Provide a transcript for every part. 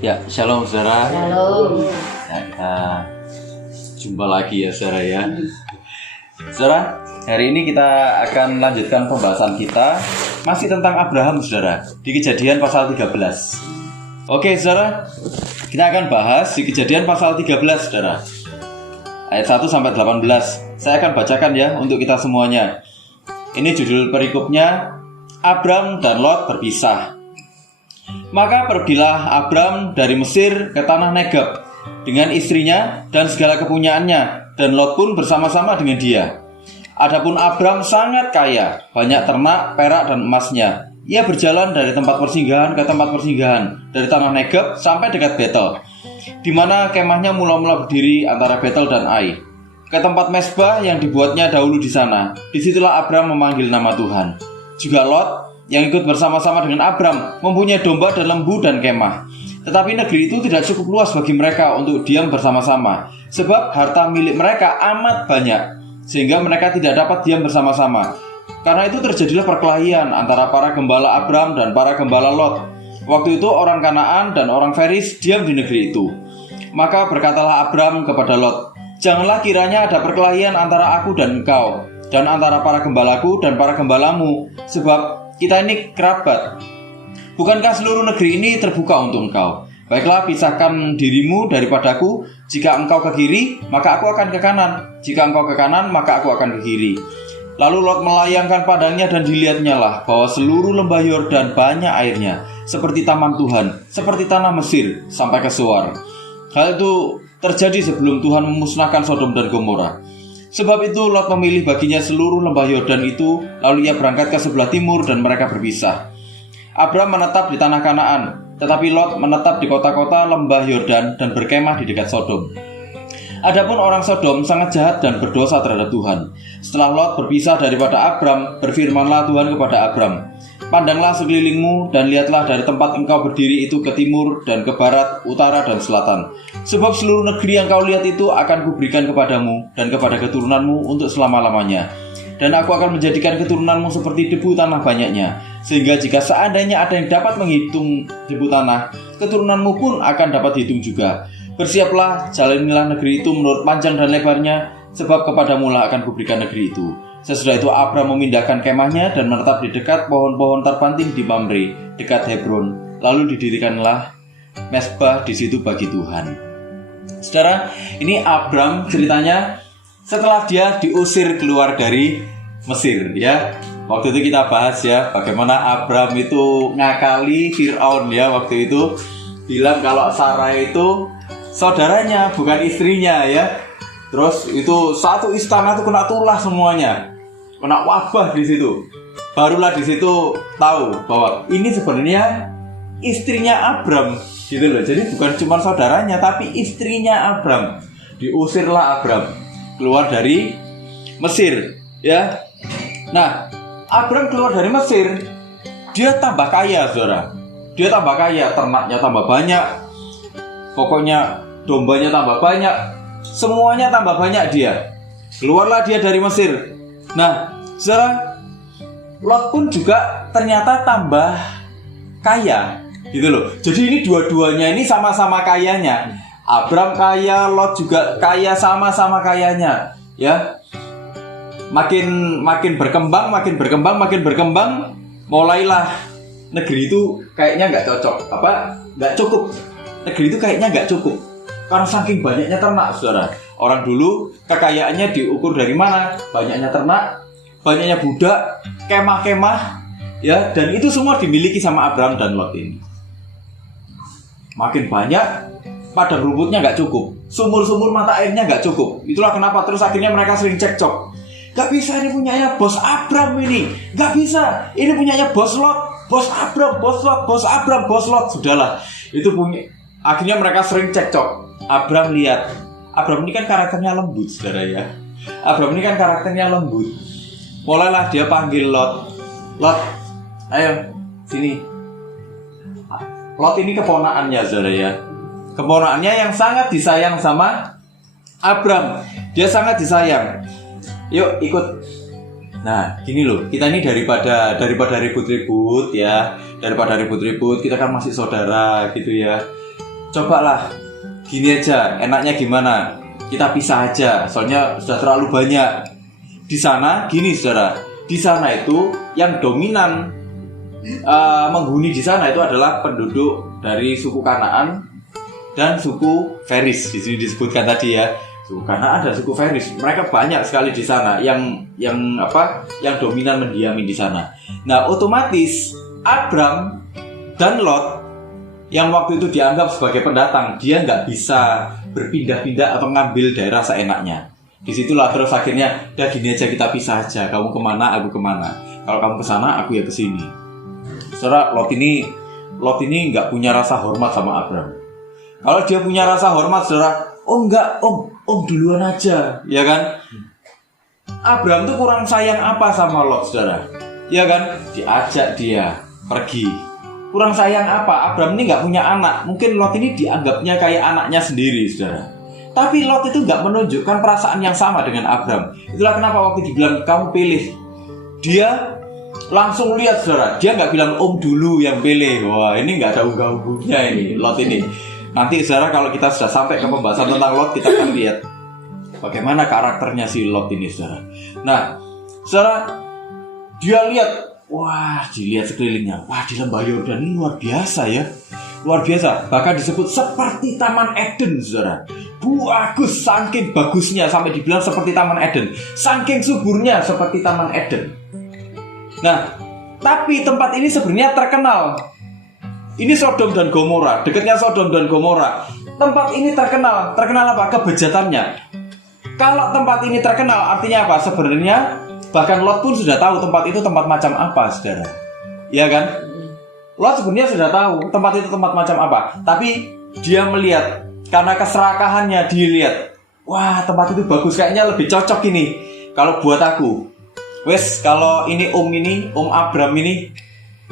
Ya, shalom saudara. Shalom. Ya, kita jumpa lagi ya saudara ya. Saudara, hari ini kita akan lanjutkan pembahasan kita masih tentang Abraham saudara, di Kejadian pasal 13. Oke saudara, kita akan bahas di Kejadian pasal 13 saudara, ayat 1 sampai 18. Saya akan bacakan ya untuk kita semuanya. Ini judul perikopnya, Abram dan Lot berpisah. Maka pergilah Abram dari Mesir ke tanah Negeb dengan istrinya dan segala kepunyaannya, dan Lot pun bersama-sama dengan dia. Adapun Abram sangat kaya, banyak ternak, perak dan emasnya. Ia berjalan dari tempat persinggahan ke tempat persinggahan, dari tanah Negeb sampai dekat Betel, di mana kemahnya mula-mula berdiri antara Betel dan Ai, ke tempat mezbah yang dibuatnya dahulu di sana. Disitulah Abram memanggil nama Tuhan. Juga Lot yang ikut bersama-sama dengan Abram mempunyai domba dan lembu dan kemah. Tetapi negeri itu tidak cukup luas bagi mereka untuk diam bersama-sama, sebab harta milik mereka amat banyak, sehingga mereka tidak dapat diam bersama-sama. Karena itu terjadilah perkelahian antara para gembala Abram dan para gembala Lot. Waktu itu orang Kanaan dan orang Feris diam di negeri itu. Maka berkatalah Abram kepada Lot, "Janganlah kiranya ada perkelahian antara aku dan engkau, dan antara para gembalaku dan para gembalamu, sebab kita ini kerabat. Bukankah seluruh negeri ini terbuka untuk engkau? Baiklah, pisahkan dirimu daripadaku. Jika engkau ke kiri, maka aku akan ke kanan. Jika engkau ke kanan, maka aku akan ke kiri." Lalu Lot melayangkan pandangnya dan dilihatnya lah bahwa seluruh lembah Yordan banyak airnya, seperti taman Tuhan, seperti tanah Mesir, sampai ke Soar. Hal itu terjadi sebelum Tuhan memusnahkan Sodom dan Gomora. Sebab itu Lot memilih baginya seluruh lembah Yordan itu, lalu ia berangkat ke sebelah timur dan mereka berpisah. Abram menetap di tanah Kanaan, tetapi Lot menetap di kota-kota lembah Yordan dan berkemah di dekat Sodom. Adapun orang Sodom sangat jahat dan berdosa terhadap Tuhan. Setelah Lot berpisah daripada Abram, berfirmanlah Tuhan kepada Abram, "Pandanglah sekelilingmu dan lihatlah dari tempat engkau berdiri itu ke timur dan ke barat, utara dan selatan. Sebab seluruh negeri yang kau lihat itu akan kuberikan kepadamu dan kepada keturunanmu untuk selama-lamanya. Dan aku akan menjadikan keturunanmu seperti debu tanah banyaknya, sehingga jika seandainya ada yang dapat menghitung debu tanah, keturunanmu pun akan dapat dihitung juga. Bersiaplah, jalanilah negeri itu menurut panjang dan lebarnya, sebab kepadamu lah akan kuberikan negeri itu." Sesudah itu Abram memindahkan kemahnya dan menetap di dekat pohon-pohon terpanting di Mamre, dekat Hebron. Lalu didirikanlah mezbah di situ bagi Tuhan. Saudara, ini Abram ceritanya setelah dia diusir keluar dari Mesir ya. Waktu itu kita bahas ya bagaimana Abram itu ngakali Fir'aun ya, waktu itu bilang kalau Sarah itu saudaranya bukan istrinya ya. Terus itu satu istana itu kena tulah semuanya, kena wabah di situ. Barulah di situ tahu bahwa ini sebenarnya istrinya Abram gitu loh. Jadi bukan cuma saudaranya tapi istrinya Abram. Diusirlah Abram keluar dari Mesir ya. Nah, Abram keluar dari Mesir, dia tambah kaya saudara. Dia tambah kaya, ternaknya tambah banyak, pokoknya dombanya tambah banyak, semuanya tambah banyak dia. Keluarlah dia dari Mesir. Nah, saudara, Lot pun juga ternyata tambah kaya gitu loh. Jadi ini dua-duanya ini sama-sama kayanya. Abram kaya, Lot juga kaya, sama-sama kayanya ya. Makin berkembang, mulailah negeri itu kayaknya nggak cocok, nggak cukup. Negeri itu kayaknya nggak cukup karena saking banyaknya ternak, saudara. Orang dulu kekayaannya diukur dari mana? Banyaknya ternak, banyaknya budak, kemah-kemah, ya, dan itu semua dimiliki sama Abram dan Lot ini. Makin banyak, padang rumputnya nggak cukup, sumur-sumur mata airnya nggak cukup. Itulah kenapa terus akhirnya mereka sering cekcok. Gak bisa, ini punyanya bos Abram ini. Gak bisa, ini punyanya bos Lot, bos Abram, bos Lot, bos Abram, bos Lot. Sudahlah, itu punya. Akhirnya mereka sering cekcok. Abram lihat, Abram ini kan karakternya lembut, saudara ya. Abram ini kan karakternya lembut. Mulailah dia panggil Lot. Lot, ayo sini. Lot ini keponakannya, saudara ya. Keponakannya yang sangat disayang sama Abram. Dia sangat disayang. Yuk ikut. Nah, gini loh, kita ini daripada ribut-ribut ya, kita kan masih saudara gitu ya. cobalah gini aja, enaknya gimana? Kita pisah aja, soalnya sudah terlalu banyak. Di sana gini saudara, di sana itu yang dominan menghuni di sana itu adalah penduduk dari suku Kanaan dan suku Feris. Di sini disebutkan tadi ya, suku Kanaan dan suku Feris. Mereka banyak sekali di sana yang dominan mendiami di sana. Nah, otomatis Abram dan Lot yang waktu itu dianggap sebagai pendatang, dia nggak bisa berpindah-pindah atau ngambil daerah seenaknya. Disitulah terus akhirnya, udah gini aja kita pisah aja. Kamu kemana, aku kemana. Kalau kamu kesana, aku ya kesini. Saudara, Lot ini nggak punya rasa hormat sama Abram. Kalau dia punya rasa hormat, saudara, oh enggak, om duluan aja, ya kan? Abram tuh kurang sayang apa sama Lot, saudara? Ya kan? Diajak dia pergi. Kurang sayang apa? Abram ini nggak punya anak. Mungkin Lot ini dianggapnya kayak anaknya sendiri, saudara. Tapi Lot itu nggak menunjukkan perasaan yang sama dengan Abram. Itulah kenapa waktu dibilang kamu pilih, dia langsung lihat saudara. Dia nggak bilang om dulu yang pilih. Wah, ini nggak ada unggah-unggahnya ini Lot ini. Nanti saudara kalau kita sudah sampai ke pembahasan tentang Lot, kita akan lihat bagaimana karakternya si Lot ini saudara. Nah saudara, dia lihat, wah, dilihat sekelilingnya. Wah, di lembah Yordan ini luar biasa ya. Luar biasa, bahkan disebut seperti Taman Eden, saudara. Bagus, saking bagusnya sampai dibilang seperti Taman Eden. Saking suburnya seperti Taman Eden. Nah, tapi tempat ini sebenarnya terkenal. Ini Sodom dan Gomora, dekatnya Sodom dan Gomora. Tempat ini terkenal apa? Kebejatannya. Kalau tempat ini terkenal, artinya apa? Sebenarnya bahkan Lot pun sudah tahu tempat itu tempat macam apa, saudara. Iya kan? Lot sebenarnya sudah tahu tempat itu tempat macam apa. Tapi dia melihat, karena keserakahannya dia lihat, wah tempat itu bagus, kayaknya lebih cocok ini kalau buat aku. Wes, kalau ini Om Abram ini,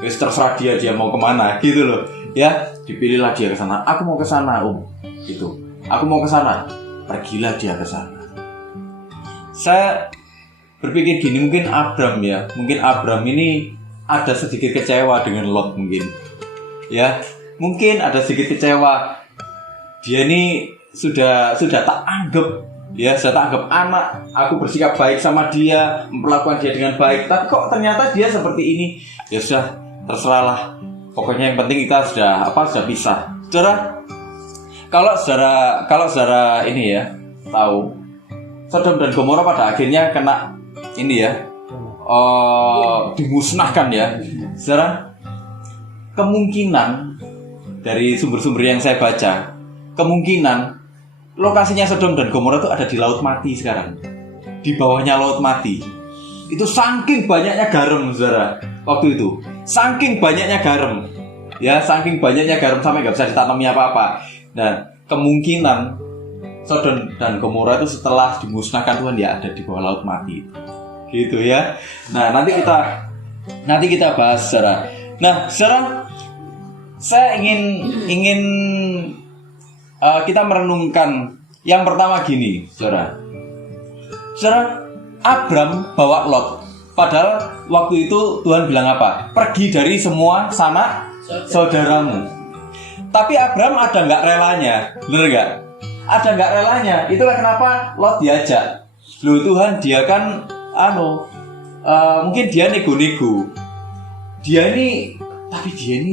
wes terserah dia mau kemana gitu loh. Ya, dipilihlah dia ke sana. Aku mau ke sana, Om. Gitu. Aku mau ke sana. Pergilah dia ke sana. Saya berpikir gini, mungkin Abram ini ada sedikit kecewa dengan Lot mungkin. Ya, mungkin ada sedikit kecewa. Dia ini sudah tak anggap, ya, sudah tak anggap anak. Aku bersikap baik sama dia, memperlakukan dia dengan baik, tapi kok ternyata dia seperti ini. Ya sudah, terserahlah. Pokoknya yang penting kita sudah pisah. Saudara, kalau saudara ini ya tahu, Sodom dan Gomora pada akhirnya kena ini ya, dimusnahkan ya. Saudara, kemungkinan dari sumber-sumber yang saya baca, kemungkinan lokasinya Sodom dan Gomora itu ada di Laut Mati sekarang. Di bawahnya Laut Mati. Itu saking banyaknya garam, saudara. Waktu itu, saking banyaknya garam. Ya, saking banyaknya garam sampai nggak bisa ditanami apa-apa. Nah, kemungkinan Sodom dan Gomora itu setelah dimusnahkan Tuhan ya ada di bawah Laut Mati. Gitu ya. Nah, nanti kita bahas, saudara. Nah, saudara, saya ingin kita merenungkan yang pertama gini, saudara. Saudara, Abram bawa Lot. Padahal waktu itu Tuhan bilang apa? Pergi dari semua sanak saudaramu. Tapi Abram ada nggak relanya, bener nggak? Ada nggak relanya? Itulah kenapa Lot diajak. Loh, Tuhan dia kan mungkin dia nego-nego. Dia ini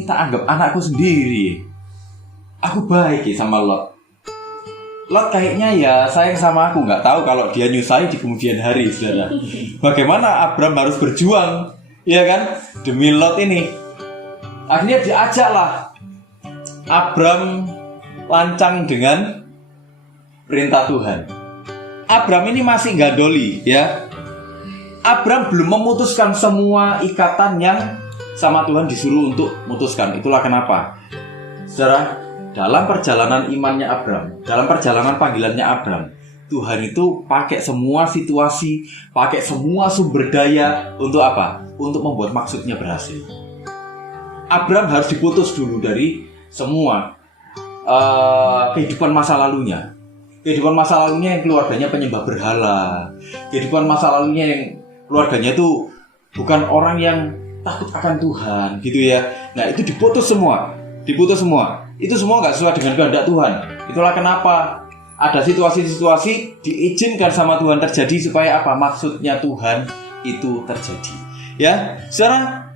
tak anggap anakku sendiri. Aku baik ya sama Lot. Lot kayaknya ya sayang sama aku. Nggak tahu kalau dia nyusahin di kemudian hari, saudara. Bagaimana Abram harus berjuang, ya kan, demi Lot ini. Akhirnya diajaklah Abram lancang dengan perintah Tuhan. Abram ini masih gandoli, ya. Abram belum memutuskan semua ikatan yang sama Tuhan disuruh untuk memutuskan. Itulah kenapa, saudara, dalam perjalanan imannya Abram, dalam perjalanan panggilannya Abram, Tuhan itu pakai semua situasi, pakai semua sumber daya untuk apa? Untuk membuat maksudnya berhasil. Abram harus diputus dulu dari semua kehidupan masa lalunya. Kehidupan masa lalunya yang keluarganya penyembah berhala. Kehidupan masa lalunya yang keluarganya itu bukan orang yang takut akan Tuhan, gitu ya. Nah, itu diputus semua. itu semua nggak sesuai dengan kehendak Tuhan. Itulah kenapa ada situasi-situasi diizinkan sama Tuhan terjadi supaya apa? Maksudnya Tuhan itu terjadi. Ya, saudara,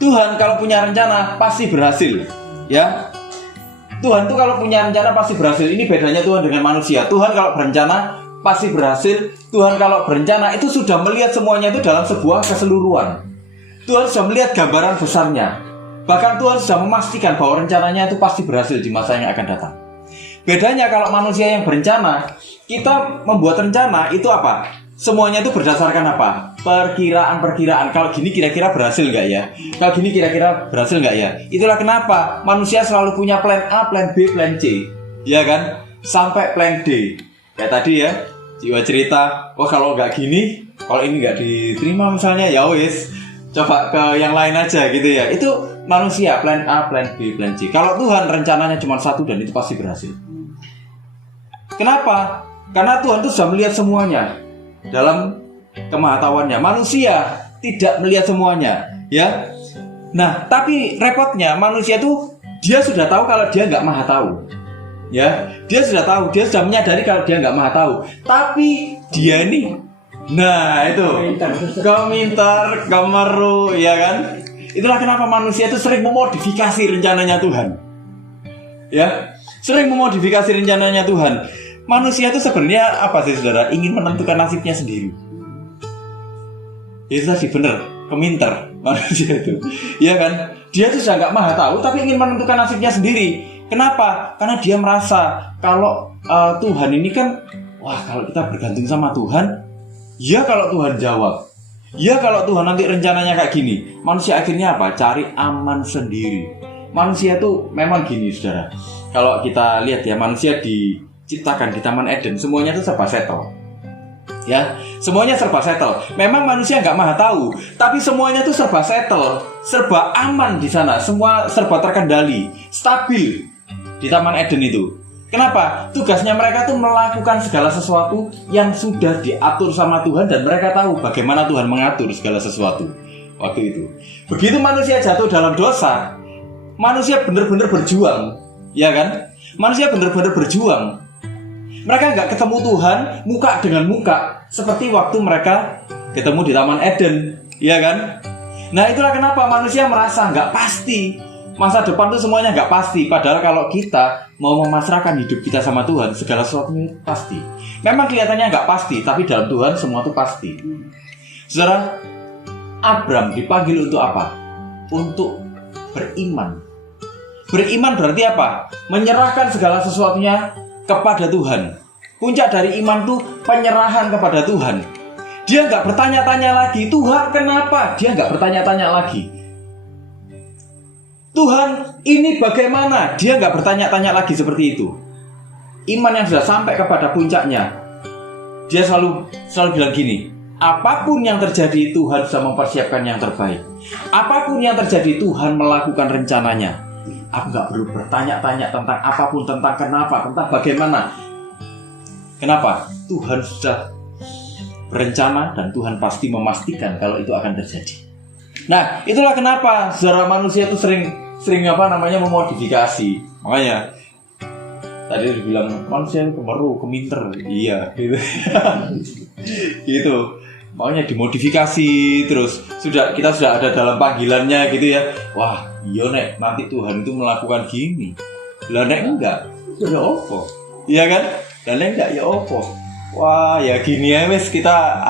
Tuhan kalau punya rencana pasti berhasil. Ya, Tuhan tuh kalau punya rencana pasti berhasil. Ini bedanya Tuhan dengan manusia. Tuhan kalau berencana pasti berhasil. Tuhan kalau berencana itu sudah melihat semuanya itu dalam sebuah keseluruhan. Tuhan sudah melihat gambaran besarnya. Bahkan Tuhan sudah memastikan bahwa rencananya itu pasti berhasil di masa yang akan datang. Bedanya kalau manusia yang berencana, kita membuat rencana itu apa? Semuanya itu berdasarkan apa? Perkiraan-perkiraan. Kalau gini kira-kira berhasil nggak ya? Kalau gini kira-kira berhasil nggak ya? Itulah kenapa manusia selalu punya plan A, plan B, plan C. Ya kan? Sampai plan D. Kayak tadi ya, Jiwa cerita, wah kalau nggak gini, kalau ini nggak diterima misalnya, ya wis, coba ke yang lain aja gitu ya. Itu manusia, plan A, plan B, plan C. Kalau Tuhan rencananya cuma satu dan itu pasti berhasil. Kenapa? Karena Tuhan itu sudah melihat semuanya dalam kemahatauannya. Manusia tidak melihat semuanya, ya. Nah, tapi repotnya manusia itu dia sudah tahu kalau dia nggak maha tahu, ya. Dia sudah tahu, dia sudah menyadari kalau dia nggak maha tahu. Tapi dia ini, nah itu, komentar, kemeru, ya kan? Itulah kenapa manusia itu sering memodifikasi rencananya Tuhan, ya. Sering memodifikasi rencananya Tuhan. Manusia itu sebenarnya apa sih saudara? Ingin menentukan nasibnya sendiri. Itu tadi benar, keminter manusia itu, ya kan? Dia itu sudah nggak maha tahu, tapi ingin menentukan nasibnya sendiri. Kenapa? Karena dia merasa kalau Tuhan ini kan, wah kalau kita bergantung sama Tuhan, ya kalau Tuhan jawab, ya kalau Tuhan nanti rencananya kayak gini, manusia akhirnya apa? Cari aman sendiri. Manusia itu memang gini saudara. Kalau kita lihat ya, manusia diciptakan di Taman Eden, semuanya itu serba settle. Ya, semuanya serba settle. Memang manusia nggak maha tahu, tapi semuanya itu serba settle, serba aman di sana, semua serba terkendali, stabil di Taman Eden itu. Kenapa? Tugasnya mereka tuh melakukan segala sesuatu yang sudah diatur sama Tuhan dan mereka tahu bagaimana Tuhan mengatur segala sesuatu waktu itu. Begitu manusia jatuh dalam dosa, manusia benar-benar berjuang, ya kan? Manusia benar-benar berjuang. Mereka nggak ketemu Tuhan muka dengan muka seperti waktu mereka ketemu di Taman Eden, ya kan? Nah itulah kenapa manusia merasa nggak pasti. Masa depan itu semuanya nggak pasti. Padahal kalau kita mau memasrahkan hidup kita sama Tuhan, segala sesuatunya pasti. Memang kelihatannya nggak pasti, tapi dalam Tuhan semua itu pasti. Saudara, Abram dipanggil untuk apa? Untuk beriman. Beriman berarti apa? Menyerahkan segala sesuatunya kepada Tuhan. Puncak dari iman itu penyerahan kepada Tuhan. Dia nggak bertanya-tanya lagi, Tuhan kenapa? Dia nggak bertanya-tanya lagi, Tuhan ini bagaimana? Dia nggak bertanya-tanya lagi seperti itu. Iman yang sudah sampai kepada puncaknya, dia selalu bilang gini, apapun yang terjadi Tuhan sudah mempersiapkan yang terbaik. Apapun yang terjadi Tuhan melakukan rencananya. Aku nggak perlu bertanya-tanya tentang apapun, tentang kenapa, tentang bagaimana. Kenapa? Tuhan sudah berencana dan Tuhan pasti memastikan kalau itu akan terjadi. Nah, itulah kenapa saudara manusia itu sering memodifikasi. Makanya tadi dibilang manusia itu kemeru, keminter, iya gitu. Gitu. Makanya dimodifikasi terus. Kita sudah ada dalam panggilannya gitu ya. Wah, iya nek nanti Tuhan itu melakukan gini. Lah nek enggak, ya opo? Iya kan? Lah nek enggak ya opo? Wah, ya gini ya wes, kita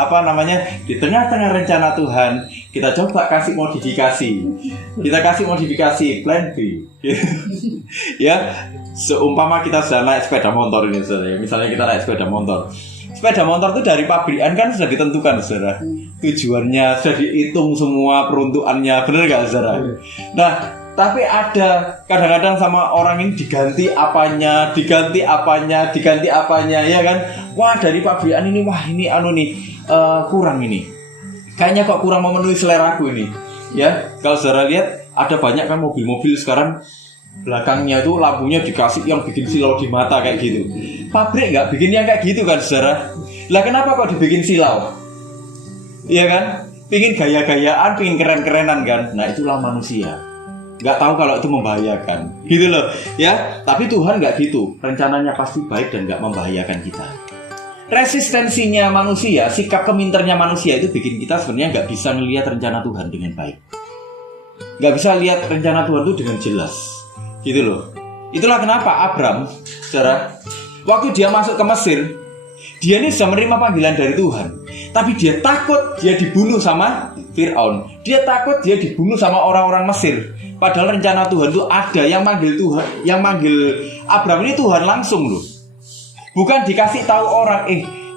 di tengah-tengah rencana Tuhan, kita coba kasih modifikasi. Kita kasih modifikasi plan B. Ya, seumpama kita sudah naik sepeda motor ini saudara. Misalnya kita naik sepeda motor. Sepeda motor itu dari pabrikan kan sudah ditentukan saudara. Tujuannya sudah dihitung semua, peruntukannya, benar nggak saudara? Nah, tapi ada kadang-kadang sama orang ini diganti apanya, ya kan? Wah dari pabrikan ini, wah ini kurang ini. Kayaknya kok kurang memenuhi seleraku ini. Ya, kalau saudara lihat ada banyak kan mobil-mobil sekarang belakangnya itu lampunya dikasih yang bikin silau di mata kayak gitu. Pabrik nggak bikin yang kayak gitu kan saudara? Lah kenapa kok dibikin silau? Iya kan? Pingin gaya-gayaan, pingin keren-kerenan kan? Nah itulah manusia. nggak tahu kalau itu membahayakan, gitu loh ya. Tapi Tuhan nggak gitu, rencananya pasti baik dan nggak membahayakan kita. Resistensinya manusia, sikap keminternya manusia itu bikin kita sebenarnya nggak bisa melihat rencana Tuhan dengan baik, nggak bisa lihat rencana Tuhan itu dengan jelas, gitu loh. Itulah kenapa Abram, saudara, waktu dia masuk ke Mesir, dia ini sudah menerima panggilan dari Tuhan, tapi dia takut dia dibunuh sama Fir'aun. Dia takut dia dibunuh sama orang-orang Mesir. Padahal rencana Tuhan itu ada, yang manggil Tuhan, yang manggil Abram ini Tuhan langsung loh. Bukan dikasih tahu orang,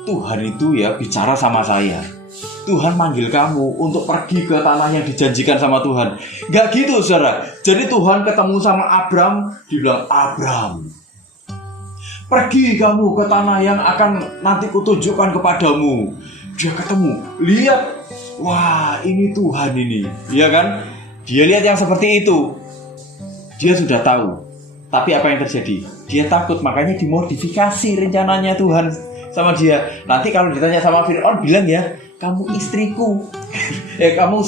Tuhan itu ya bicara sama saya. Tuhan manggil kamu untuk pergi ke tanah yang dijanjikan sama Tuhan. Gak gitu, saudara. Jadi Tuhan ketemu sama Abram, dibilang, Abram, pergi kamu ke tanah yang akan nanti kutunjukkan kepadamu. Dia ketemu, lihat, wah ini Tuhan ini, iya kan? Dia lihat yang seperti itu, dia sudah tahu. Tapi apa yang terjadi? Dia takut, makanya dimodifikasi rencananya Tuhan sama dia. Nanti kalau ditanya sama Fir'aun, bilang ya, kamu istriku, kamu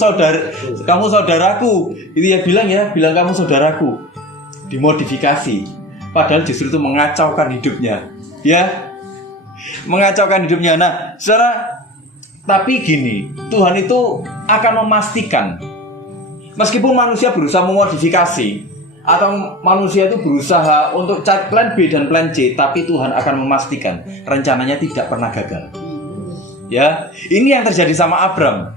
saudaraku. Itu ya, bilang kamu saudaraku. Dimodifikasi. Padahal justru itu mengacaukan hidupnya, ya, mengacaukan hidupnya. Nah, saudara, tapi gini, Tuhan itu akan memastikan, meskipun manusia berusaha memodifikasi atau manusia itu berusaha untuk cari plan B dan plan C, tapi Tuhan akan memastikan rencananya tidak pernah gagal. Ya, ini yang terjadi sama Abram.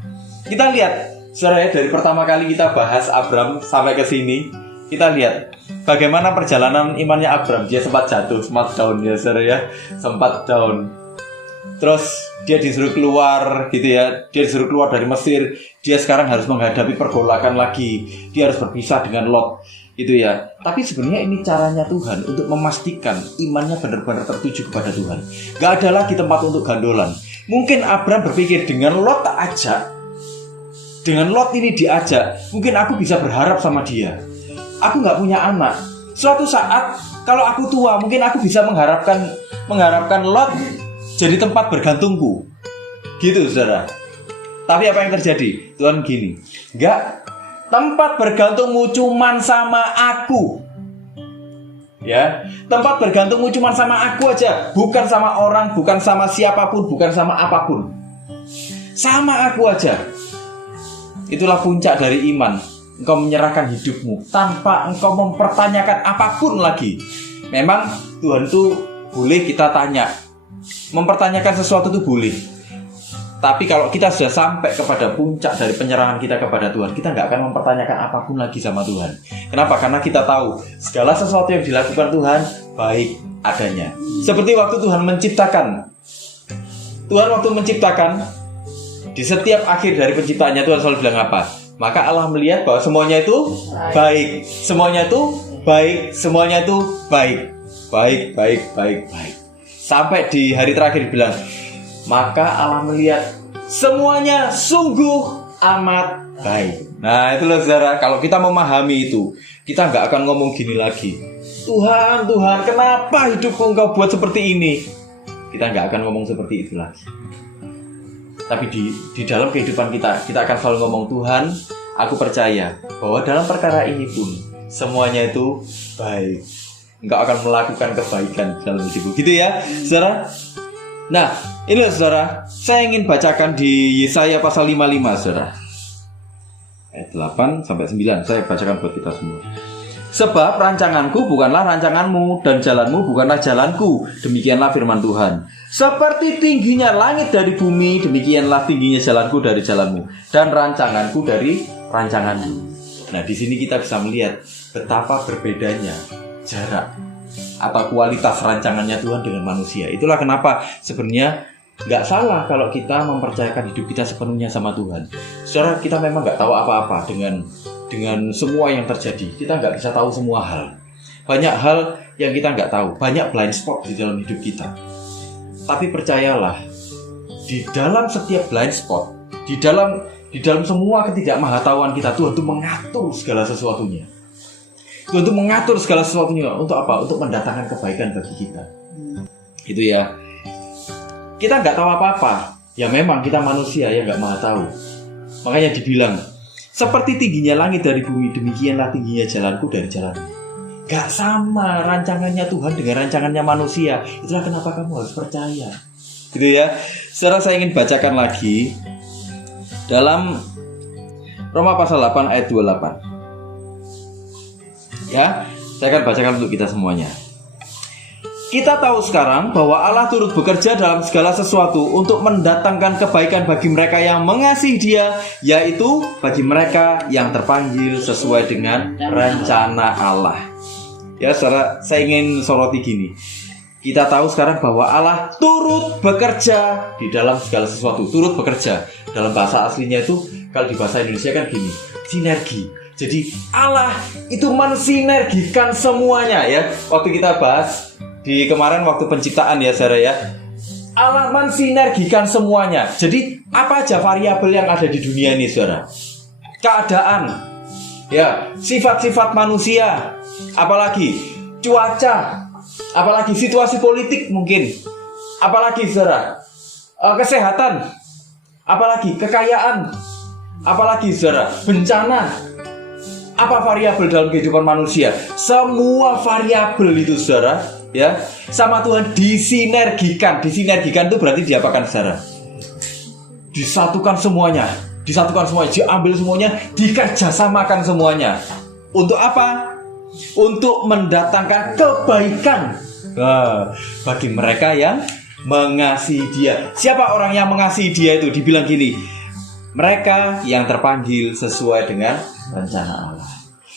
Kita lihat, saudara, dari pertama kali kita bahas Abram sampai ke sini, kita lihat bagaimana perjalanan imannya Abram. Dia sempat jatuh, sempat down ya, saudara ya, sempat down. Terus dia disuruh keluar gitu ya, dia disuruh keluar dari Mesir. Dia sekarang harus menghadapi pergolakan lagi. Dia harus berpisah dengan Lot gitu ya. Tapi sebenarnya ini caranya Tuhan untuk memastikan imannya benar-benar tertuju kepada Tuhan. Gak ada lagi tempat untuk gandolan. Mungkin Abram berpikir, dengan Lot tak ajak, dengan Lot ini diajak, mungkin aku bisa berharap sama dia. Aku gak punya anak. Suatu saat kalau aku tua, mungkin aku bisa mengharapkan Lot jadi tempat bergantungku. Gitu, saudara. Tapi apa yang terjadi? Tuhan gini, enggak, tempat bergantungmu cuman sama aku. Ya, tempat bergantungmu cuman sama aku aja, bukan sama orang, bukan sama siapapun, bukan sama apapun. Sama aku aja. Itulah puncak dari iman. Engkau menyerahkan hidupmu tanpa engkau mempertanyakan apapun lagi. Memang Tuhan itu boleh kita tanya, mempertanyakan sesuatu itu boleh. Tapi kalau kita sudah sampai kepada puncak dari penyerahan kita kepada Tuhan, kita nggak akan mempertanyakan apapun lagi sama Tuhan. Kenapa? Karena kita tahu segala sesuatu yang dilakukan Tuhan baik adanya. Seperti waktu Tuhan menciptakan. Tuhan waktu menciptakan, di setiap akhir dari penciptaannya Tuhan selalu bilang apa? Maka Allah melihat bahwa semuanya itu baik. Semuanya itu baik. Semuanya itu baik. Baik, baik, baik, baik. Sampai di hari terakhir bilang, maka Allah melihat semuanya sungguh amat baik. Nah itulah, saudara, kalau kita memahami itu, kita nggak akan ngomong gini lagi, Tuhan, Tuhan, kenapa hidupku Engkau buat seperti ini? Kita nggak akan ngomong seperti itu lagi. Tapi di dalam kehidupan kita akan selalu ngomong, Tuhan, aku percaya bahwa dalam perkara ini pun semuanya itu baik. Engkau akan melakukan kebaikan dalam hidupku. Gitu ya, saudara. Nah, ini loh, saudara, saya ingin bacakan di Yesaya pasal 55, saudara. Ayat 8 sampai 9, saya bacakan buat kita semua. Sebab rancanganku bukanlah rancanganmu, dan jalanmu bukanlah jalanku. Demikianlah firman Tuhan. Seperti tingginya langit dari bumi, demikianlah tingginya jalanku dari jalanmu, dan rancanganku dari rancanganmu. Nah, di sini kita bisa melihat betapa berbedanya jarak atau kualitas rancangannya Tuhan dengan manusia. Itulah kenapa sebenarnya nggak salah kalau kita mempercayakan hidup kita sepenuhnya sama Tuhan. Saudara, kita memang nggak tahu apa-apa dengan semua yang terjadi. Kita nggak bisa tahu semua hal. Banyak hal yang kita nggak tahu. Banyak blind spot di dalam hidup kita. Tapi percayalah, di dalam setiap blind spot, di dalam semua ketidakmahatauan kita, Tuhan itu mengatur segala sesuatunya. Tuhan itu mengatur segala sesuatunya. Untuk apa? Untuk mendatangkan kebaikan bagi kita. Itu ya. Kita nggak tahu apa-apa. Ya memang kita manusia yang nggak maha tahu. Makanya dibilang, Seperti tingginya langit dari bumi, demikianlah tingginya jalanku dari jalanmu. Gak sama rancangannya Tuhan dengan rancangannya manusia. Itulah kenapa kamu harus percaya. Gitu ya. Sekarang saya ingin bacakan lagi dalam Roma pasal 8 ayat 28. Ya, saya akan bacakan untuk kita semuanya. Kita tahu sekarang bahwa Allah turut bekerja dalam segala sesuatu untuk mendatangkan kebaikan bagi mereka yang mengasihi Dia, yaitu bagi mereka yang terpanggil sesuai dengan rencana Allah. Ya, saudara, saya ingin soroti gini. Kita tahu sekarang bahwa Allah turut bekerja di dalam segala sesuatu. Turut bekerja. Dalam bahasa aslinya itu, kalau di bahasa Indonesia kan gini, sinergi. Jadi Allah itu mensinergikan semuanya ya. Waktu kita bahas di kemarin waktu penciptaan ya saudara ya, Allah mensinergikan semuanya. Jadi apa aja variabel yang ada di dunia ini saudara? Keadaan, ya, sifat-sifat manusia, apalagi cuaca, apalagi situasi politik mungkin, apalagi saudara, kesehatan, apalagi kekayaan, apalagi saudara, bencana. Apa variabel dalam kehidupan manusia? Semua variabel itu saudara, ya, sama Tuhan disinergikan. Disinergikan itu berarti diapakan saudara? Disatukan semuanya, diambil semuanya, dikerjasamakan semuanya. Untuk apa? Untuk mendatangkan kebaikan bagi mereka yang mengasihi Dia. Siapa orang yang mengasihi Dia itu? Dibilang gini, mereka yang terpanggil sesuai dengan rencana Allah.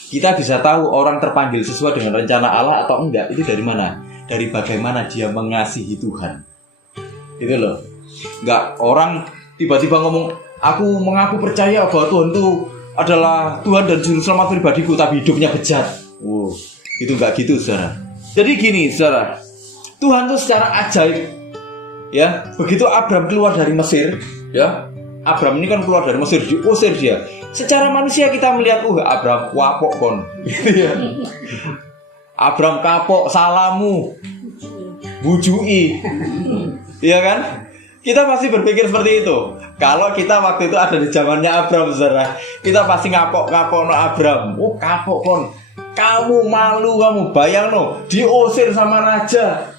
Kita bisa tahu orang terpanggil sesuai dengan rencana Allah atau enggak itu dari mana? Dari bagaimana dia mengasihi Tuhan. Itu loh. Enggak orang tiba-tiba ngomong, aku mengaku percaya bahwa Tuhan itu adalah Tuhan dan juru selamat pribadiku, tapi hidupnya bejat. Itu enggak gitu saudara. Jadi gini saudara, Tuhan itu secara ajaib, ya, begitu Abraham keluar dari Mesir, ya, Abraham ini kan keluar dari Mesir, diusir dia. Secara manusia kita melihat, Abraham kapok kon, gitu ya. Abraham kapok, salamu, bujui, iya kan? Kita pasti berpikir seperti itu. Kalau kita waktu itu ada di zamannya Abraham, saudara, kita pasti ngapok no Abraham. Kapok kon, kamu malu, kamu bayang no, diusir sama raja,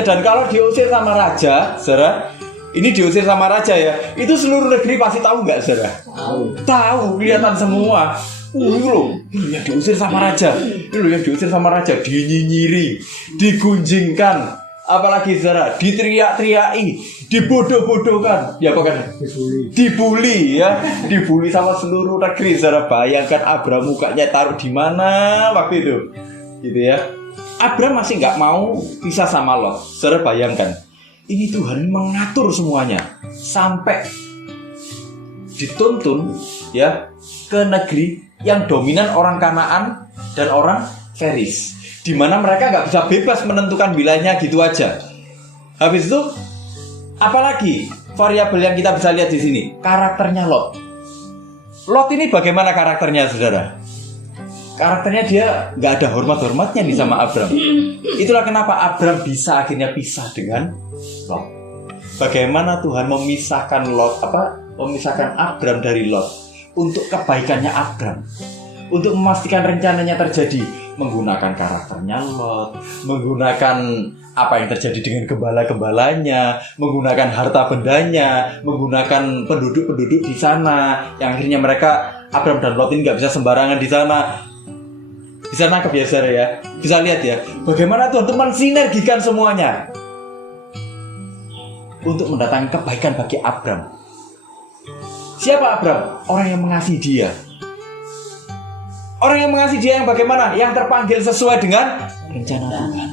dan kalau diusir sama raja, saudara. Ini diusir sama raja ya. Itu seluruh negeri pasti tahu nggak saudara? Tahu, kelihatan semua. Ini loh, yang diusir sama raja. Dinyinyiri, digunjingkan. Apalagi saudara, diteriak-teriaki, dibodoh-bodohkan. Ya apa kan? Dibully ya. Dibully sama seluruh negeri saudara. Bayangkan Abraham mukanya taruh di mana waktu itu. Gitu ya. Abraham masih nggak mau pisah sama Lot. Saudara bayangkan. Ini Tuhan mengatur semuanya sampai dituntun ya ke negeri yang dominan orang Kanaan dan orang Feris, di mana mereka nggak bisa bebas menentukan wilayahnya gitu aja. Habis itu, apalagi variabel yang kita bisa lihat di sini, karakternya Lot. Lot ini bagaimana karakternya, saudara? Karakternya dia nggak ada hormat-hormatnya nih sama Abraham. Itulah kenapa Abraham bisa akhirnya pisah dengan Lot. Bagaimana Tuhan memisahkan Abraham dari Lot untuk kebaikannya Abraham, untuk memastikan rencananya terjadi, menggunakan karakternya Lot, menggunakan apa yang terjadi dengan gembala-gembalanya, menggunakan harta bendanya, menggunakan penduduk-penduduk di sana, yang akhirnya Abraham dan Lot ini nggak bisa sembarangan di sana. Bisa nangkep ya saudara ya, bisa lihat ya, bagaimana Tuhan itu mensinergikan semuanya untuk mendatangkan kebaikan bagi Abraham. Siapa Abraham? Orang yang mengasihi Dia. Orang yang mengasihi Dia yang bagaimana? Yang terpanggil sesuai dengan rencana Tuhan.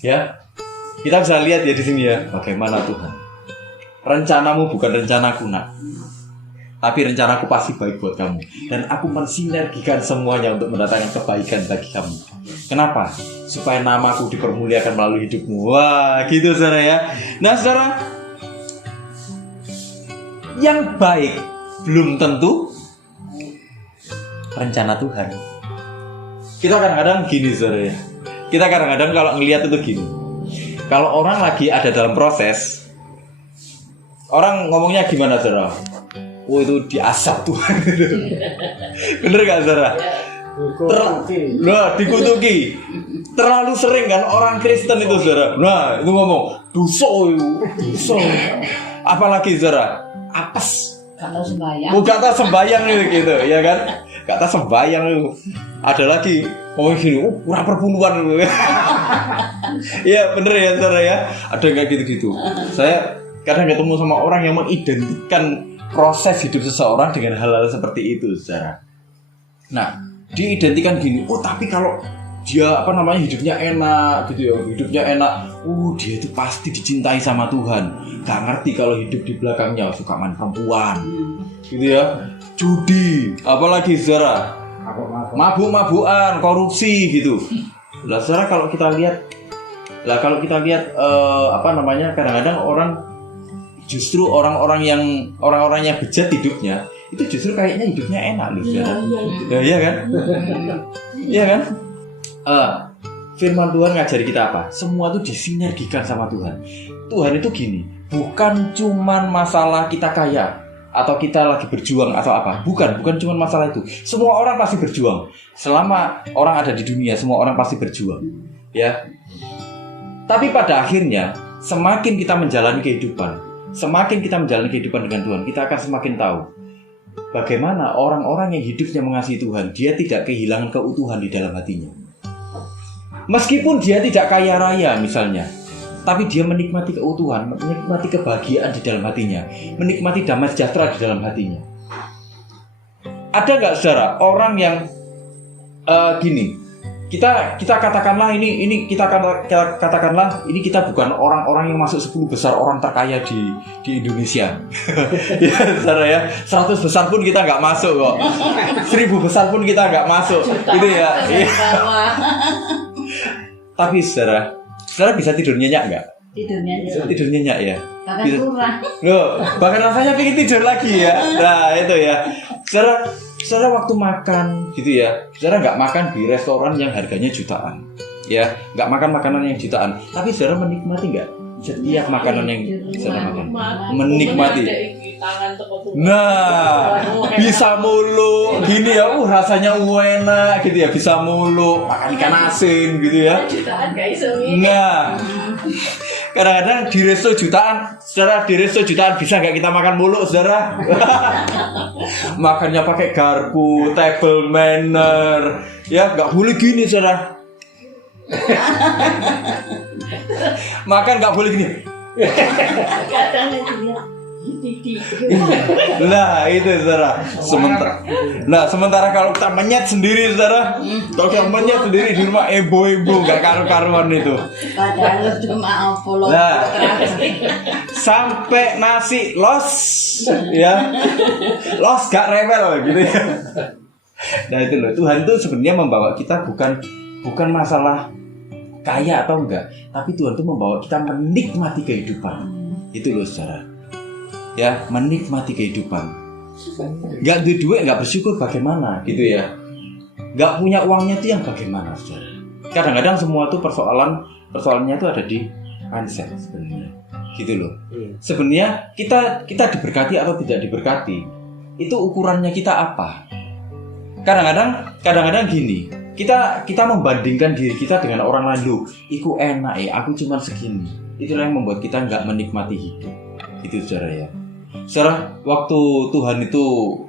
Ya, kita bisa lihat ya di sini ya, bagaimana Tuhan. Rencanamu bukan rencanaku nak, tapi rencanaku pasti baik buat kamu. Dan aku mensinergikan semuanya untuk mendatangkan kebaikan bagi kamu. Kenapa? Supaya namaku dipermuliakan melalui hidupmu. Wah, gitu saudara ya. Nah saudara, yang baik belum tentu rencana Tuhan. Kita kadang-kadang gini saudara ya. Kita kadang-kadang kalau ngelihat itu gini. Kalau orang lagi ada dalam proses, orang ngomongnya gimana saudara? oh itu diasap Tuhan gitu. Bener gak saudara? Nah, dikutuki. Terlalu sering kan orang Kristen itu saudara. Nah itu ngomong dosa. Apalagi saudara, apes. Kata sembahyang. Kata sembahyang gitu, ya kan? Kata sembahyang itu. Ada lagi ngomong gini, kurang perpuluhan. Iya bener ya saudara ya. Ada kayak gitu-gitu. Saya kadang ketemu sama orang yang mengidentikan proses hidup seseorang dengan hal-hal seperti itu saudara. Nah, diidentikan gini, tapi kalau dia hidupnya enak gitu ya, hidupnya enak, dia itu pasti dicintai sama Tuhan. Gak ngerti kalau hidup di belakangnya suka main perempuan, gitu ya, judi, apalagi saudara, mabuk-mabukan, korupsi gitu. Lah saudara kalau kita lihat, kadang-kadang orang justru orang-orang yang bejat hidupnya itu justru kayaknya hidupnya enak loh saudara. Iya kan? Iya kan? Firman Tuhan ngajari kita apa? Semua itu disinergikan sama Tuhan. Tuhan itu gini, bukan cuman masalah kita kaya atau kita lagi berjuang atau apa. Bukan cuman masalah itu. Semua orang pasti berjuang. Selama orang ada di dunia, semua orang pasti berjuang. Ya. Tapi pada akhirnya, semakin kita menjalani kehidupan dengan Tuhan, kita akan semakin tahu bagaimana orang-orang yang hidupnya mengasihi Tuhan, dia tidak kehilangan keutuhan di dalam hatinya. Meskipun dia tidak kaya raya misalnya, tapi dia menikmati keutuhan, menikmati kebahagiaan di dalam hatinya, menikmati damai sejahtera di dalam hatinya. Ada nggak saudara orang yang gini? Kita katakanlah ini kita bukan orang-orang yang masuk 10 besar orang terkaya di Indonesia. Ya saudara ya, 100 besar pun kita nggak masuk kok. 1000 besar pun kita nggak masuk. Gitu ya. Tapi saudara bisa tidur nyenyak nggak? Tidur nyenyak ya. Bahkan kurang. Loh, bahkan rasanya pengen tidur lagi ya. Nah itu ya. Saudara waktu makan gitu ya, saudara nggak makan di restoran yang harganya jutaan, ya nggak makan makanan yang jutaan, tapi saudara menikmati nggak setiap makanan yang saudara makan? Menikmati. Nah, bisa mulu gini ya, rasanya enak gitu ya, bisa mulu makan ikan asin gitu ya. Nah, kadang-kadang di resto jutaan, saudara di resto jutaan bisa nggak kita makan mulu, saudara? Makannya pakai garpu, table manner, ya nggak boleh gini, saudara. Makan nggak boleh gini. Nah itu saudara. Sementara kalau kita menyet sendiri saudara, kalau kita menyet sendiri di rumah ebo nggak karu-karuan itu. Padahal cuma follow. Nah, sampai nasi los, ya los gak rewel gitu ya. Nah itu loh, Tuhan itu sebenarnya membawa kita bukan masalah kaya atau enggak, tapi Tuhan itu membawa kita menikmati kehidupan. Itu loh saudara. Ya, menikmati kehidupan. Gak duit, gak bersyukur bagaimana gitu ya. Gak punya uangnya itu yang bagaimana saudara. Kadang-kadang semua itu persoalannya itu ada di mindset sebenarnya. Gitu loh. Sebenarnya kita diberkati atau tidak diberkati, itu ukurannya kita apa? Kadang-kadang gini, kita membandingkan diri kita dengan orang lain. Loh, iku enak ya, aku cuma segini. Itulah yang membuat kita nggak menikmati hidup. Itu saudara ya. Saudara, waktu Tuhan itu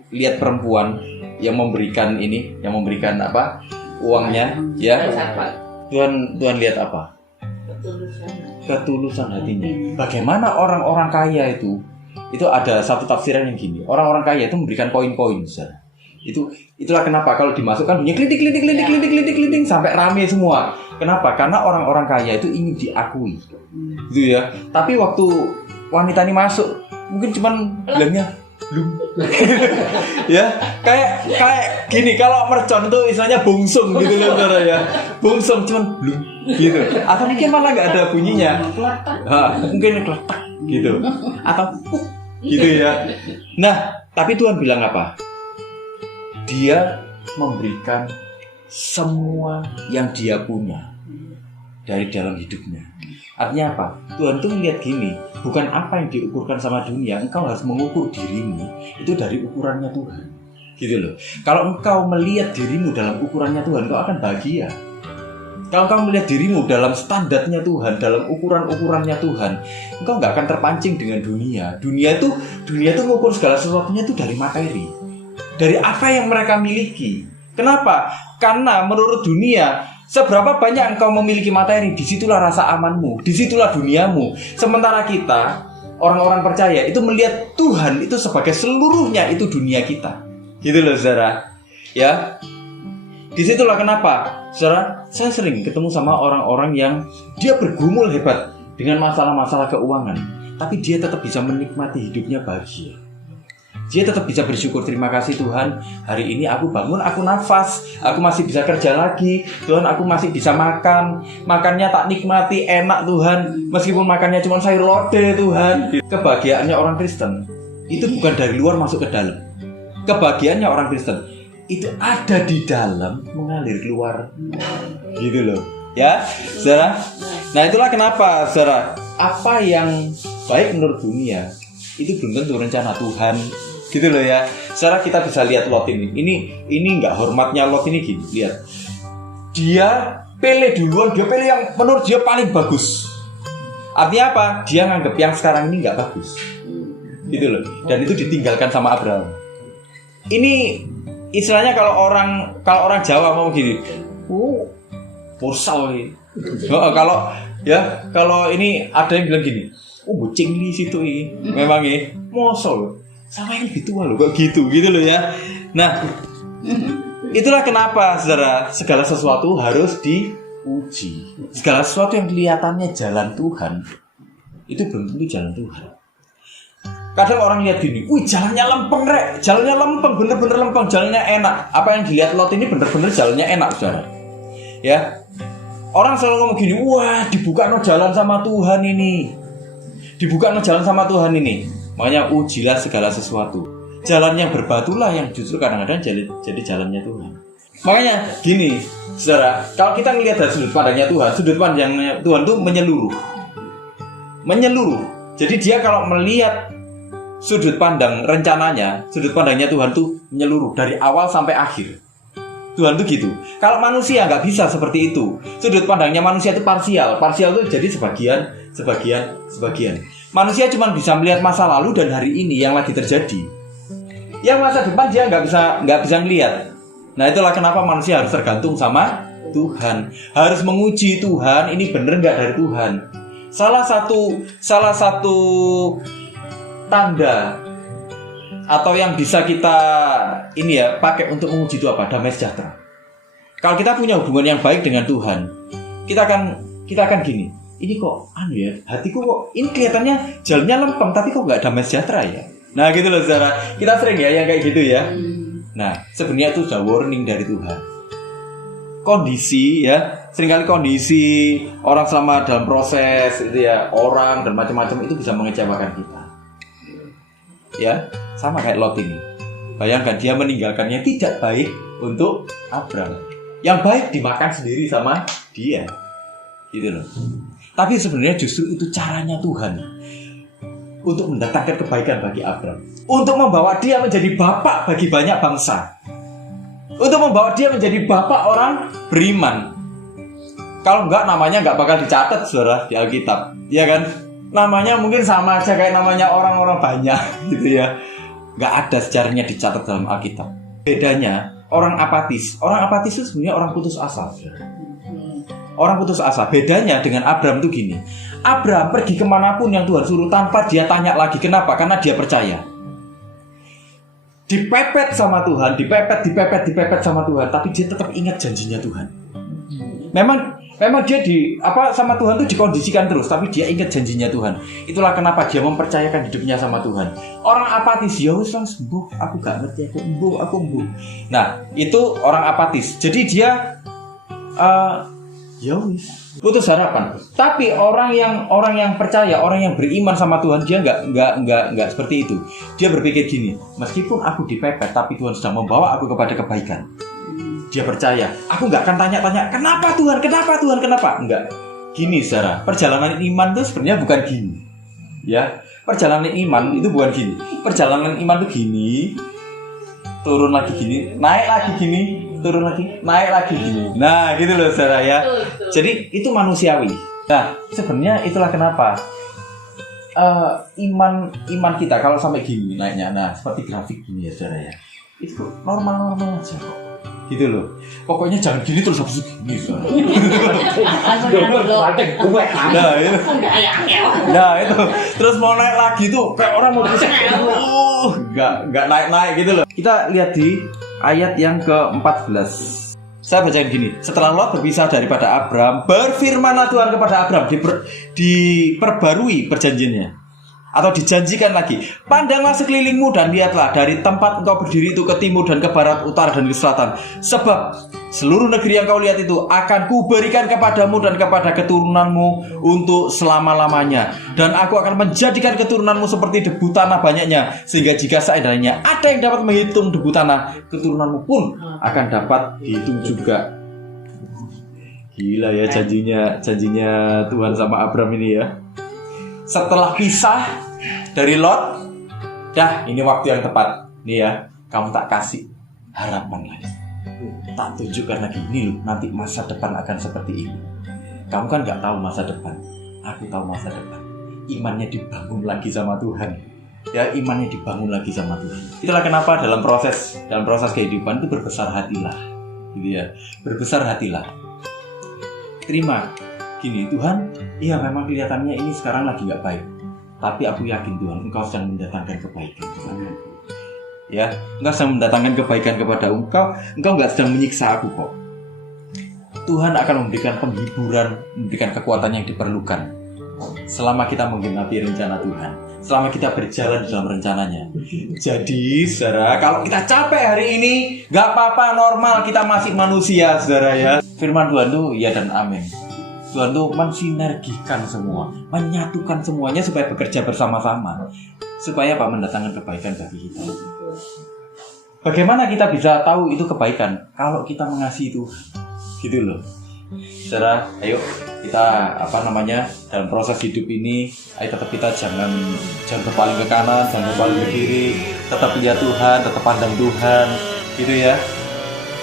lihat perempuan yang memberikan apa uangnya, ya. Tuhan lihat apa? Ketulusan hatinya. Bagaimana orang-orang kaya itu ada satu tafsiran yang gini. Orang-orang kaya itu memberikan koin-koin, saudara. Itulah kenapa kalau dimasukkan bunyi klintik sampai rame semua. Kenapa? Karena orang-orang kaya itu ingin diakui. Gitu ya. Tapi waktu wanita ini masuk, mungkin cuman bilangnya belum. Ya, kayak gini, kalau mercon itu istilahnya bungsung gitu loh saudara ya. Bungsung cuman belum gitu. Atau mungkin malah enggak ada bunyinya. Mungkin kletak gitu. Atau gitu ya. Nah, tapi Tuhan bilang apa? Dia memberikan semua yang dia punya. dari dalam hidupnya. Artinya apa? Tuhan tuh melihat gini, bukan apa yang diukurkan sama dunia, engkau harus mengukur dirimu itu dari ukurannya Tuhan. Gitu loh. Kalau engkau melihat dirimu dalam ukurannya Tuhan, engkau akan bahagia. Kalau engkau melihat dirimu dalam standarnya Tuhan, dalam ukuran-ukurannya Tuhan, engkau nggak akan terpancing dengan dunia. Dunia tuh mengukur segala sesuatunya itu dari materi, dari apa yang mereka miliki. Kenapa? Karena menurut dunia, seberapa banyak engkau memiliki materi, disitulah rasa amanmu, disitulah duniamu. Sementara kita, orang-orang percaya, itu melihat Tuhan itu sebagai seluruhnya, itu dunia kita. Gitu loh saudara. Ya, disitulah kenapa, saudara, saya sering ketemu sama orang-orang yang dia bergumul hebat dengan masalah-masalah keuangan, tapi dia tetap bisa menikmati hidupnya bahagia. Dia tetap bisa bersyukur, terima kasih Tuhan, hari ini aku bangun, aku nafas, aku masih bisa kerja lagi, Tuhan, aku masih bisa makan, makannya tak nikmati, enak Tuhan, meskipun makannya cuma sayur lodeh Tuhan. Kebahagiaannya orang Kristen itu bukan dari luar masuk ke dalam. Kebahagiaannya orang Kristen itu ada di dalam, mengalir keluar. Gitu loh. Ya, saudara. Nah, itulah kenapa, saudara, apa yang baik menurut dunia itu belum tentu rencana Tuhan. Gitu loh ya. Saudara, kita bisa lihat Lot ini. Ini enggak hormatnya Lot ini gini, lihat. Dia pilih duluan, dia pilih yang menurut dia paling bagus. Artinya apa? Dia nganggap yang sekarang ini enggak bagus. Gitu loh. Dan itu ditinggalkan sama Abraham. Ini istilahnya kalau orang Jawa mau gini, porsal nih. Kalau ini ada yang bilang gini, bucing di situ ini, memang mosol sama yang lebih tua loh, kok gitu loh ya. Nah, itulah kenapa saudara, segala sesuatu harus diuji. Segala sesuatu yang kelihatannya jalan Tuhan itu belum tentu jalan Tuhan. Kadang orang lihat gini, jalannya lempeng jalannya lempeng, bener-bener lempeng, jalannya enak. Apa yang dilihat Lot ini bener-bener jalannya enak, saudara. Ya, orang selalu ngomong gini, dibuka no jalan sama Tuhan ini, dibuka no jalan sama Tuhan ini. Makanya ujilah segala sesuatu. Jalan yang berbatulah yang justru kadang-kadang jadi jalannya Tuhan. Makanya gini, saudara, kalau kita ngelihat dari sudut pandangnya Tuhan, sudut pandangnya Tuhan itu menyeluruh. Jadi dia kalau melihat sudut pandang rencananya, sudut pandangnya Tuhan tuh menyeluruh dari awal sampai akhir. Tuhan tuh gitu. Kalau manusia nggak bisa seperti itu. Sudut pandangnya manusia itu parsial. Parsial itu jadi sebagian. Manusia cuma bisa melihat masa lalu dan hari ini yang lagi terjadi. Yang masa depan dia nggak bisa melihat. Nah, itulah kenapa manusia harus tergantung sama Tuhan. Harus menguji Tuhan, ini bener nggak dari Tuhan. Salah satu tanda atau yang bisa kita pakai untuk menguji itu apa? Damai sejahtera. Kalau kita punya hubungan yang baik dengan Tuhan, kita akan gini. Ini kok hatiku kok ini kelihatannya jalannya lempeng, tapi kok nggak damai sejahtera ya? Nah, gitu loh saudara. Kita sering ya yang kayak gitu ya. Nah, sebenarnya itu sudah warning dari Tuhan. Kondisi ya, seringkali kondisi orang selama dalam proses itu ya, orang dan macam-macam itu bisa mengecewakan kita. Ya, sama kayak Lot ini. Bayangkan dia meninggalkannya tidak baik untuk Abraham. Yang baik dimakan sendiri sama dia. Gitu loh. Tapi sebenarnya justru itu caranya Tuhan untuk mendatangkan kebaikan bagi Abraham, untuk membawa dia menjadi bapak bagi banyak bangsa, untuk membawa dia menjadi bapak orang beriman. Kalau enggak, namanya enggak bakal dicatat saudara di Alkitab, ya kan? Namanya mungkin sama aja kayak namanya orang-orang banyak gitu ya. Enggak ada sejarahnya dicatat dalam Alkitab. Bedanya orang apatis itu sebenarnya orang putus asa. Orang putus asa. Bedanya dengan Abraham tuh gini. Abraham pergi kemanapun yang Tuhan suruh tanpa dia tanya lagi. Kenapa? Karena dia percaya. Dipepet sama Tuhan, dipepet sama Tuhan, tapi dia tetap ingat janjinya Tuhan. Memang dia sama Tuhan tuh dikondisikan terus, tapi dia ingat janjinya Tuhan. Itulah kenapa dia mempercayakan hidupnya sama Tuhan. Orang apatis, ya wis sembuh, aku gak ngerti, aku embuh. Nah, itu orang apatis. Jadi dia ya wis, putus harapan. Tapi orang yang percaya, orang yang beriman sama Tuhan, dia nggak seperti itu. Dia berpikir gini, meskipun aku dipepet, tapi Tuhan sudah membawa aku kepada kebaikan. Dia percaya. Aku nggak akan tanya-tanya, kenapa Tuhan, kenapa? Enggak. Gini saudara, perjalanan iman itu sebenarnya bukan gini. Ya, perjalanan iman itu bukan gini. Perjalanan iman itu gini, turun lagi gini, naik lagi gini, turun lagi, naik lagi gini. Nah, gitu loh saudara ya. Jadi itu manusiawi. Nah, sebenarnya itulah kenapa iman kita kalau sampai gini naiknya, nah seperti grafik gini ya saudara ya. Itu normal-normal aja kok. Gitu loh. Pokoknya jangan gini terus habis gini. Nah itu terus mau naik lagi tuh kayak orang mau nggak naik gitu loh. Kita lihat di ayat yang ke-14. Saya bacain gini. Setelah Lot berpisah daripada Abram, berfirmanlah Tuhan kepada Abram, diperbarui perjanjiannya. Atau dijanjikan lagi, pandanglah sekelilingmu dan lihatlah dari tempat engkau berdiri itu ke timur dan ke barat, utara dan ke selatan. Sebab seluruh negeri yang kau lihat itu akan kuberikan kepadamu dan kepada keturunanmu untuk selama-lamanya. Dan aku akan menjadikan keturunanmu seperti debu tanah banyaknya, sehingga jika seandainya ada yang dapat menghitung debu tanah, keturunanmu pun akan dapat dihitung juga. Gila ya janjinya Tuhan sama Abram ini ya. Setelah pisah dari Lot, dah ini waktu yang tepat nih ya, kamu tak kasih harapan lagi, tak tunjukkan lagi ini loh, nanti masa depan akan seperti ini. Kamu kan nggak tahu masa depan, aku tahu masa depan. Imannya dibangun lagi sama Tuhan, ya imannya dibangun lagi sama Tuhan. Itulah kenapa dalam proses kehidupan itu berbesar hatilah, gitu ya, berbesar hatilah. Terima. Gini, Tuhan, iya memang kelihatannya ini sekarang lagi gak baik, tapi aku yakin Tuhan, Engkau sedang mendatangkan kebaikan. Ya, Engkau sedang mendatangkan kebaikan kepada Engkau gak sedang menyiksa aku kok. Tuhan akan memberikan penghiburan, memberikan kekuatan yang diperlukan selama kita menggenapi rencana Tuhan, selama kita berjalan dalam rencananya. Jadi, saudara, kalau kita capek hari ini, gak apa-apa, normal, kita masih manusia, saudara ya. Firman Tuhan tuh ya dan amin. Tuhan tuh mensinergikan semua, menyatukan semuanya supaya bekerja bersama-sama, supaya apa? Mendatangkan kebaikan bagi kita. Bagaimana kita bisa tahu itu kebaikan? Kalau kita mengasihi Tuhan, gitu loh. Saudara, ayo kita dalam proses hidup ini, ayo tetap kita jangan berpaling ke kanan, jangan berpaling ke kiri, tetap lihat Tuhan, tetap pandang Tuhan, gitu ya.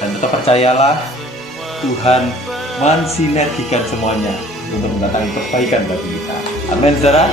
Dan tetap percayalah Tuhan mensinergikan semuanya untuk mendatangkan kebaikan bagi kita. Amin, saudara.